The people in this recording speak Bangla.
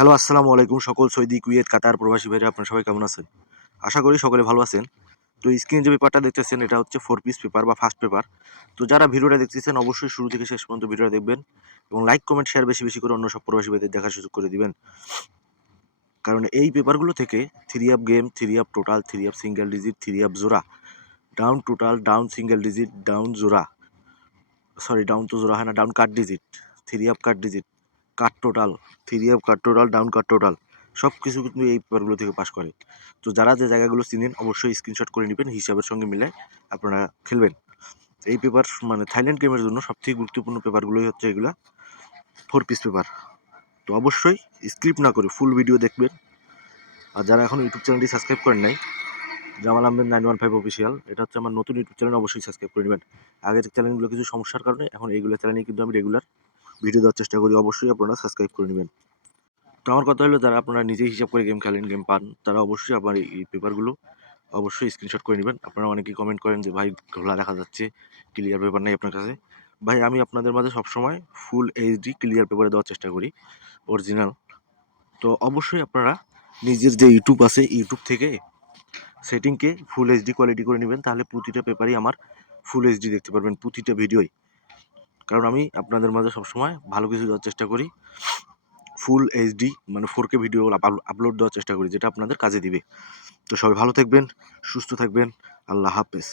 হ্যালো, আসসালামু আলাইকুম সকল সৌদি, কুয়েত, কাতার প্রবাসী ভাইরা আপনারা সবাই কেমন আছেন? আশা করি সকলে ভালো আছেন। তো স্ক্রিনে যে পেপারটা দেখতেছেন এটা হচ্ছে 4 পিস পেপার বা ফার্স্ট পেপার। তো যারা ভিডিওটা দেখতেছেন অবশ্যই শুরু থেকে শেষ পর্যন্ত ভিডিওটা দেখবেন এবং লাইক, কমেন্ট, শেয়ার বেশি করে অন্য সব প্রবাসী ভাইদের দেখার সুযোগ করে দিবেন। কারণ এই পেপারগুলো থেকে 3 up game, 3 up total, 3 up single digit, 3 up জোড়া, down total, down single digit, down জোড়া, ডাউন তো জোড়া হয় না, down cut digit, 3 up cut digit, cut total, 3 up cut total, down cut total সব কিছু কিন্তু এই পেপারগুলো থেকে পাস করে। তো যারা যে জায়গাগুলো চিনেন অবশ্যই স্ক্রিনশট করে নেবেন, হিসাবের সঙ্গে মিলে আপনারা খেলবেন। এই পেপার মানে থাইল্যান্ড গেমের জন্য সবথেকে গুরুত্বপূর্ণ পেপারগুলোই হচ্ছে এগুলা 4 পিস পেপার। তো অবশ্যই স্ক্রিপ্ট না করে ফুল ভিডিও দেখবেন। আর যারা এখন ইউটিউব চ্যানেলটি সাবস্ক্রাইব করেন নাই, জামাল আহমেদ 915 অফিসিয়াল, এটা হচ্ছে আমার নতুন ইউটিউব চ্যানেল, অবশ্যই সাবস্ক্রাইব করে নেবেন। আগের চ্যানেলগুলো কিছু সমস্যার কারণে এখন এইগুলো চ্যানেলে কিন্তু আমি রেগুলার ভিডিও দেওয়ার চেষ্টা করি, অবশ্যই আপনারা সাবস্ক্রাইব করে নেবেন। তো আমার কথা হলো যারা আপনারা নিজেই হিসাব করে গেম খেলেন, গেম পান, তারা অবশ্যই আমার এই পেপারগুলো অবশ্যই স্ক্রিনশট করে নেবেন। আপনারা অনেকেই কমেন্ট করেন যে ভাই ঘোলা দেখা যাচ্ছে, ক্লিয়ার পেপার নেই আপনার কাছে। ভাই আমি আপনাদের মাঝে সবসময় ফুল এইচডি ক্লিয়ার পেপারে দেওয়ার চেষ্টা করি, অরিজিনাল। তো অবশ্যই আপনারা নিজের যে ইউটিউব আছে ইউটিউব থেকে সেটিংকে ফুল এইচডি কোয়ালিটি করে নেবেন, তাহলে প্রতিটা পেপারই আমার ফুল এইচডি দেখতে পারবেন, প্রতিটা ভিডিওই। কারণ আমি আপনাদের মাঝে সবসময় ভালো কিছু দেওয়ার চেষ্টা করি, ফুল এইচডি মানে 4K ভিডিও আপলোড দেওয়ার চেষ্টা করি, যেটা আপনাদের কাজে দিবে। তো সবাই ভালো থাকবেন, সুস্থ থাকবেন, আল্লাহ হাফেজ।